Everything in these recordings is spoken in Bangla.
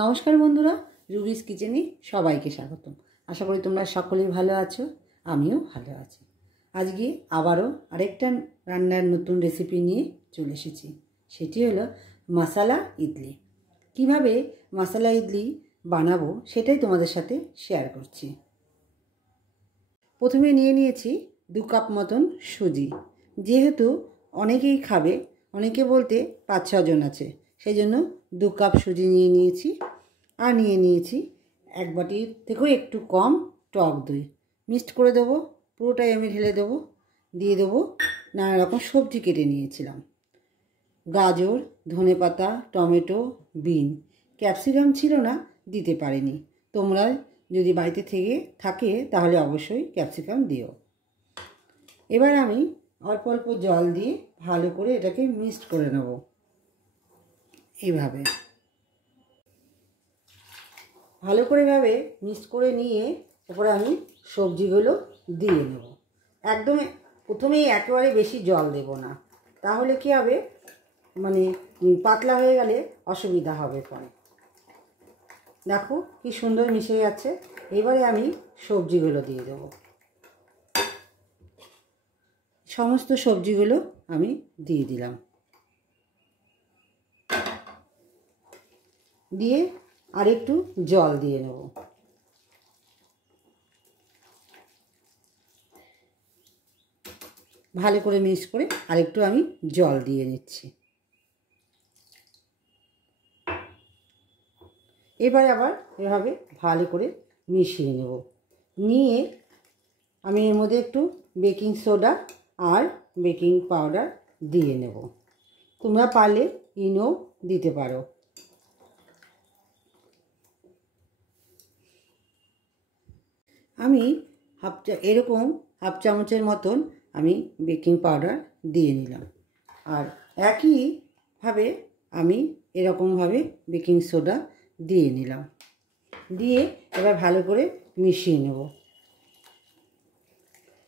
নমস্কার বন্ধুরা, রুবিস কিচেনে সবাইকে স্বাগতম। আশা করি তোমরা সকলেই ভালো আছো, আমিও ভালো আছি। আজকে আবারও আরেকটা রান্নার নতুন রেসিপি নিয়ে চলে এসেছি। সেটি হলো মশলা ইডলি। কিভাবে মশলা ইডলি বানাবো সেটাই তোমাদের সাথে শেয়ার করছি। প্রথমে নিয়ে নিয়েছি 2 কাপ মতন সুজি। যেহেতু অনেকেই খাবে, অনেকে বলতে 5-6 জন আছে, সেই জন্য 2 কাপ সুজি নিয়ে নিয়েছি। আর নিয়ে নিয়েছি 1 বাটির থেকেও একটু কম টক দই। মিক্সড করে দেবো, পুরোটাই আমি ঢেলে দেবো। দিয়ে দেবো নানা রকম সবজি কেটে নিয়েছিলাম, গাজর, ধনেপাতা, টমেটো, বিন। ক্যাপসিকাম ছিল না, দিতে পারিনি। তোমরা যদি বাড়িতে থাকে তাহলে অবশ্যই ক্যাপসিকাম দিও। এবার আমি অল্প অল্প জল দিয়ে ভালো করে এটাকে মিক্সড করে নেব। এইভাবে ভালো করে মিক্স করে নিয়ে তারপরে আমি সবজিগুলো দিয়ে নেব। একদম প্রথমেই একেবারে বেশি জল দেব না, তাহলে কি হবে, মানে পাতলা হয়ে গেলে অসুবিধা হবে পরে। দেখো কি সুন্দর মিশে যাচ্ছে। এবারে আমি সবজিগুলো দিয়ে দেব। সমস্ত সবজিগুলো আমি দিয়ে দিলাম। দিয়ে আরেকটু জল দিয়ে নেব। ভালো করে মিক্স করে আরেকটু আমি জল দিয়ে নিচ্ছি। এবার আবার এভাবে ভালো করে মিশিয়ে নেব। নিয়ে আমি এর মধ্যে একটু বেকিং সোডা আর বেকিং পাউডার দিয়ে নেব। তোমরা পারলে ইনো দিতে পারো। আমি এরকম হাফ চামচের মতন আমি বেকিং পাউডার দিয়ে নিলাম। আর একইভাবে আমি এরকমভাবে বেকিং সোডা দিয়ে নিলাম। দিয়ে এবার ভালো করে মিশিয়ে নেব।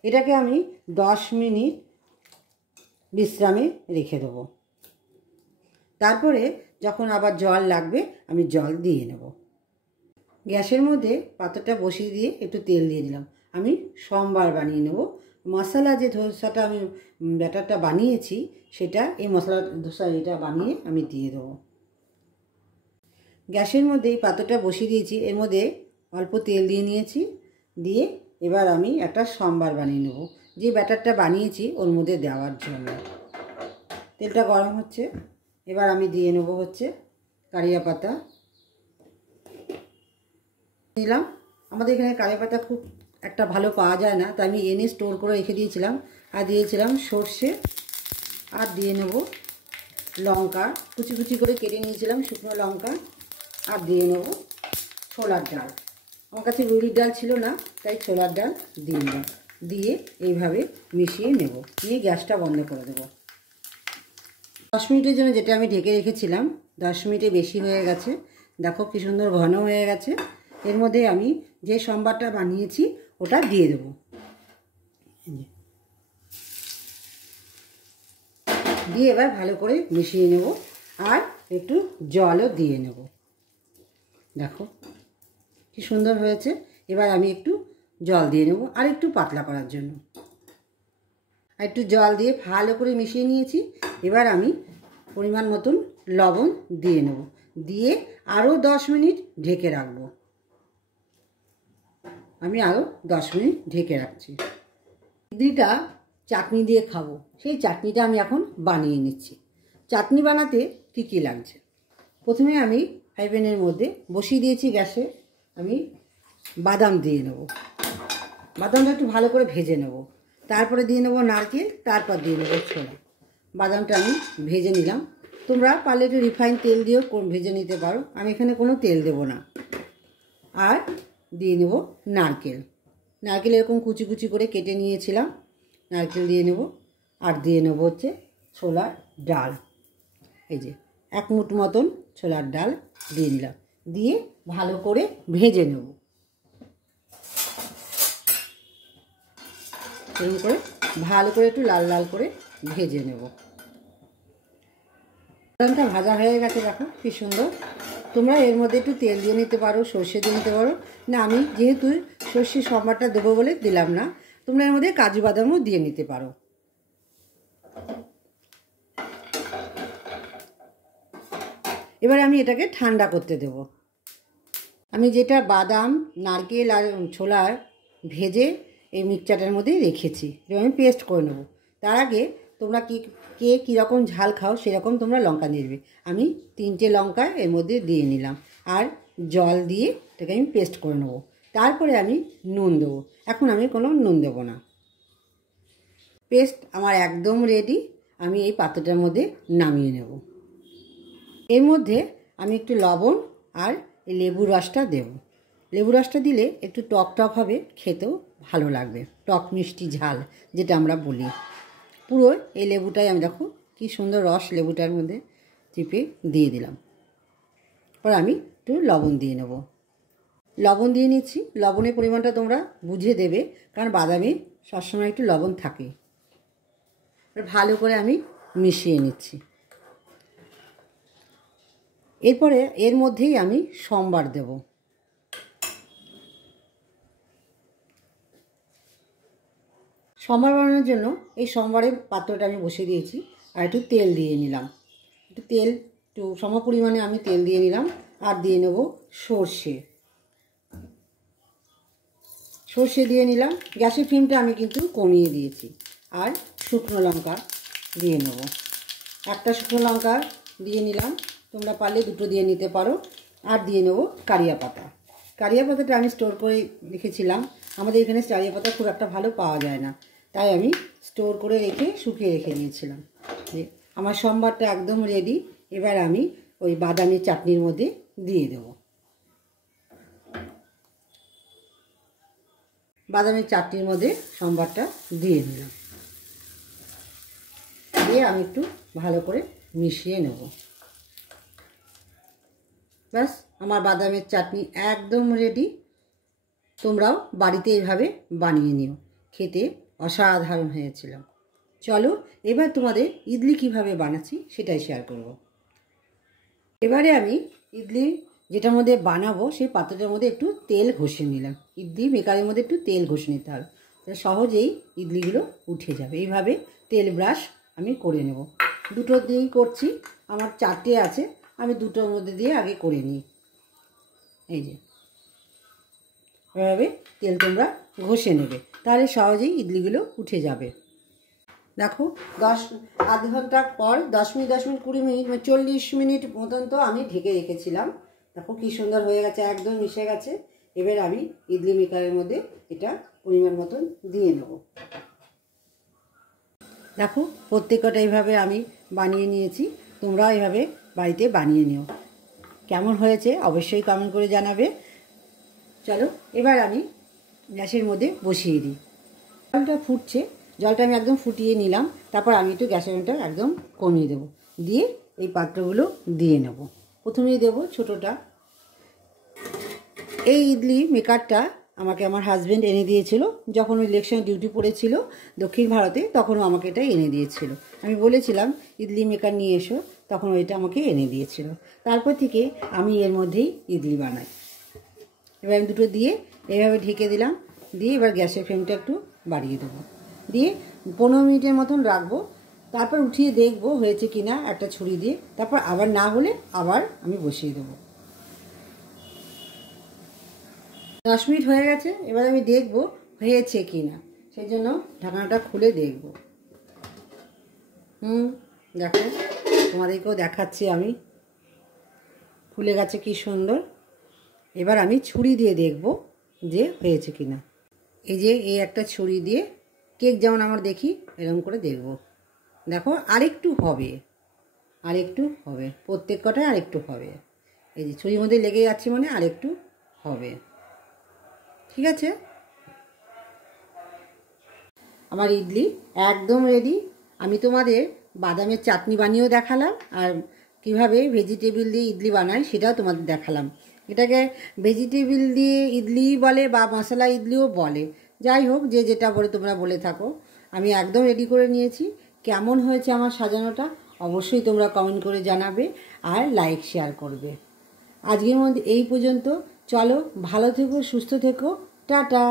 এটাকে আমি 10 মিনিট বিশ্রামে রেখে দেবো। তারপরে যখন আবার জল লাগবে আমি জল দিয়ে নেব। গ্যাসের মধ্যে পাত্রটা বসিয়ে দিয়ে একটু তেল দিয়ে দিলাম। আমি সোমবার বানিয়ে নেব। মশলা যে ধোসাটা আমি ব্যাটারটা বানিয়েছি সেটা এই মশলা ধোসা এটা বানিয়ে আমি দিয়ে দেবো। গ্যাসের মধ্যে এই পাত্রটা বসিয়ে দিয়েছি, এর মধ্যে অল্প তেল দিয়ে নিয়েছি। দিয়ে এবার আমি একটা সোমবার বানিয়ে নেব, যে ব্যাটারটা বানিয়েছি ওর মধ্যে দেওয়ার জন্য। তেলটা গরম হচ্ছে, এবার আমি দিয়ে নেব হচ্ছে কারিয়া পাতা দিলাম। আমাদের এখানে কারিয়া পাতা খুব একটা ভালো পাওয়া যায় না, তাই আমি এনে স্টোর করে রেখে দিয়েছিলাম। আর দিয়েছিলাম সর্ষে, আর দিয়ে নেব লঙ্কা, কুচি কুচি করে কেটে নিয়েছিলাম শুকনো লঙ্কা। আর দিয়ে নেব ছোলার ডাল। আমার কাছে মুড়ির ডাল ছিল না, তাই ছোলার ডাল দিয়ে নেব। দিয়ে এইভাবে মিশিয়ে নেব। নিয়ে গ্যাসটা বন্ধ করে দেব। 10 মিনিটের জন্য যেটা আমি ঢেকে রেখেছিলাম, 10 মিনিটে বেশি হয়ে গেছে। দেখো কি সুন্দর ঘন হয়ে গেছে। এর মধ্যে আমি যে সম্বারটা বানিয়েছি ওটা দিয়ে দেব। দিয়ে এবার ভালো করে মিশিয়ে নেব। আর একটু জলও দিয়ে নেব। দেখো কি সুন্দর হয়েছে। এবার আমি একটু জল দিয়ে নেব আর একটু পাতলা করার জন্য। আর একটু জল দিয়ে ভালো করে মিশিয়ে নিয়েছি। এবার আমি পরিমাণ মতন লবণ দিয়ে নেব। দিয়ে আরও 10 মিনিট ঢেকে রাখবো। আমি আরও 10 মিনিট ঢেকে রাখছি। ইডলিটা চাটনি দিয়ে খাবো, সেই চাটনিটা আমি এখন বানিয়ে নিচ্ছি। চাটনি বানাতে কী কী লাগছে, প্রথমে আমি ফ্রাই প্যানের মধ্যে বসিয়ে দিয়েছি গ্যাসে। আমি বাদাম দিয়ে নেব। বাদামটা একটু ভালো করে ভেজে নেব। তারপরে দিয়ে নেব নারকেল, তারপর দিয়ে নেব ছোলা। বাদামটা আমি ভেজে নিলাম। তোমরা পারলে একটু রিফাইন তেল দিয়েও ভেজে নিতে পারো, আমি এখানে কোনো তেল দেব না। আর দিয়ে নেব নারকেল। নারকেল এরকম কুচি কুচি করে কেটে নিয়েছিলাম, নারকেল দিয়ে নেব। আর দিয়ে নেব হচ্ছে ছোলার ডাল। এই যে 1 মুঠ মতন ছোলার ডাল দিয়ে দিলাম। দিয়ে ভালো করে ভেজে নেব। এরকম করে ভালো করে একটু লাল লাল করে ভেজে নেব। বাদামটা ভাজা হয়ে গেছে, দেখো কি সুন্দর। তোমরা এর মধ্যে একটু তেল দিয়ে নিতে পারো, সর্ষে দিয়ে নিতে পারো। না, আমি যেহেতু সর্ষে সম্বারটা দেবো বলে দিলাম না। তোমরা এর মধ্যে কাজু বাদামও দিয়ে নিতে পারো। এবার আমি এটাকে ঠান্ডা করতে দেব। আমি যেটা বাদাম, নারকেল আর ছোলা ভেজে এই মিক্সচারটার মধ্যে রেখেছি, এটা আমি পেস্ট করে নেব। তার আগে তোমরা কে কীরকম ঝাল খাও সেরকম তোমরা লঙ্কা দিয়ে দেবে। আমি 3টে লঙ্কা এর মধ্যে দিয়ে নিলাম, আর জল দিয়ে এটাকে আমি পেস্ট করে নেব। তারপরে আমি নুন দেবো। এখন আমি কোনো নুন দেবো না। পেস্ট আমার একদম রেডি। আমি এই পাত্রটার মধ্যে নামিয়ে নেব। এর মধ্যে আমি একটু লবণ আর এই লেবুর রসটা দেব। লেবু রসটা দিলে একটু টক টক হবে, খেতেও ভালো লাগবে। টক মিষ্টি ঝাল যেটা আমরা বলি, পুরো এই লেবুটাই আমি দেখো কি সুন্দর রস লেবুটার মধ্যে চিপে দিয়ে দিলাম। এবার আমি একটু লবণ দিয়ে নেব। লবণ দিয়ে নিচ্ছি। লবণের পরিমাণটা তোমরা বুঝে দেবে, কারণ বাদামে সবসময় একটু লবণ থাকে। ভালো করে আমি মিশিয়ে নিচ্ছি। এরপরে এর মধ্যেই আমি সম্বার দেব। সম্বার বানানোর জন্য এই সম্বারের পাত্রটা আমি বসিয়ে দিয়েছি, আর একটু তেল দিয়ে নিলাম। একটু সম পরিমাণে আমি তেল দিয়ে নিলাম, আর দিয়ে নেব সর্ষে দিয়ে নিলাম। গ্যাসের ফ্লেমটা আমি কিন্তু কমিয়ে দিয়েছি। আর শুকনো লঙ্কা দিয়ে নেব। একটা শুকনো লঙ্কা দিয়ে নিলাম, তোমরা পারলে 2টো দিয়ে নিতে পারো। আর দিয়ে নেব কারিয়া পাতা। কারিয়া পাতাটা আমি স্টোর করে রেখেছিলাম। আমাদের এখানে কারিয়া পাতা খুব একটা ভালো পাওয়া যায় না, তাই আমি স্টোর করে রেখে শুকিয়ে রেখে দিয়েছিলাম। আমার সম্বারটা একদম রেডি। এবার আমি ওই বাদামের চাটনির মধ্যে দিয়ে দেব। বাদামের চাটনির মধ্যে সম্বারটা দিয়ে নিলাম, দিয়ে আমি একটু ভালো করে মিশিয়ে নেব। ব্যাস, আমার বাদামের চাটনি একদম রেডি। তোমরাও বাড়িতে এইভাবে বানিয়ে নিও, খেতে অসাধারণ হয়েছিল। চলো এবার তোমাদের ইডলি কিভাবে বানাচ্ছি সেটাই শেয়ার করব। এবারে আমি ইডলি যেটার মধ্যে বানাবো সেই পাত্রটার মধ্যে একটু তেল ঘষে নিলাম। ইডলি মেকারের মধ্যে একটু তেল ঘষে নিতে হবে, সহজেই ইডলিগুলো উঠে যাবে। এইভাবে তেল ব্রাশ আমি করে নেব। 2টো দিয়েই করছি, আমার 4টে আছে, আমি 2টোর মধ্যে দিয়ে আগে করে নিই। এই যে এভাবে তেল তোমরা ঘষে নেবে, তাহলে সহজেই ইডলিগুলো উঠে যাবে। দেখো আধ ঘন্টা পর 10 মিনিট 20 মিনিট 40 মিনিট মতন তো আমি ঢেকে রেখেছিলাম। দেখো কি সুন্দর হয়ে গেছে, একদম মিশে গেছে। এবার আমি ইডলি মেকারের মধ্যে এটা পরিমাণ মতন দিয়ে নেব। দেখো প্রত্যেকটা এইভাবে আমি বানিয়ে নিয়েছি। তোমরাও এইভাবে বাড়িতে বানিয়ে নিও। কেমন হয়েছে অবশ্যই কমেন্ট করে জানাবে। চলো এবার আমি গ্যাসের মধ্যে বসিয়ে দিই। জলটা ফুটছে, জলটা আমি একদম ফুটিয়ে নিলাম। তারপর আমি একটু গ্যাসের ফ্লেমটা একদম কমিয়ে দেবো, দিয়ে এই পাত্রগুলো দিয়ে নেব। প্রথমেই দেব ছোটোটা। এই ইডলি মেকারটা আমাকে আমার হাজব্যান্ড এনে দিয়েছিল যখন ওই ইলেকশন ডিউটি পড়েছিল দক্ষিণ ভারতে, তখনও আমাকে এটা এনে দিয়েছিল। আমি বলেছিলাম ইডলি মেকার নিয়ে এসো, তখন ওইটা আমাকে এনে দিয়েছিল। তারপর থেকে আমি এর মধ্যেই ইডলি বানাই। এবার আমি 2টো দিয়ে এইভাবে ঢেকে দিলাম, দিয়ে এবার গ্যাসের ফ্লেমটা একটু বাড়িয়ে দেবো, দিয়ে 15 মিনিটের মতন রাখবো। তারপর উঠিয়ে দেখবো হয়েছে কি না একটা ছুরি দিয়ে। তারপর আবার না হলে আবার আমি বসিয়ে দেবো। 10 মিনিট হয়ে গেছে, এবার আমি দেখবো হয়েছে কি না, সেই জন্য ঢাকনাটা খুলে দেখবো। দেখো তোমাদেরকেও দেখাচ্ছি আমি, ফুলে গেছে কি সুন্দর। এবার আমি ছুরি দিয়ে দেখবো যে হয়েছে কি না। এই একটা ছুরি দিয়ে কেক যেমন আমরা দেখি এরকম করে দেখব। দেখো আরেকটু হবে, প্রত্যেক কটায় আরেকটু হবে। এই যে ছুরির মধ্যে লেগে যাচ্ছে মানে আরেকটু হবে। ঠিক আছে, আমার ইডলি একদম রেডি। আমি তোমাদের বাদামের চাটনি বানিয়েও দেখালাম, আর কিভাবে ভেজিটেবিল দিয়ে ইডলি বানাই সেটাও তোমাদের দেখালাম। এটাকে ভেজিটেবিল দিয়ে ইডলি বলে বা মশলা ইডলিও বলে, যাই হোক যে যেটা বলে তোমরা বলে থাকো। আমি একদম রেডি করে নিয়েছি। কেমন হয়েছে আমার সাজানোটা অবশ্যই তোমরা কমেন্ট করে জানাবে, আর লাইক শেয়ার করবে। আজকের মধ্যে এই পর্যন্ত। চলো, ভালো থেকো, সুস্থ থেকো, টাটা।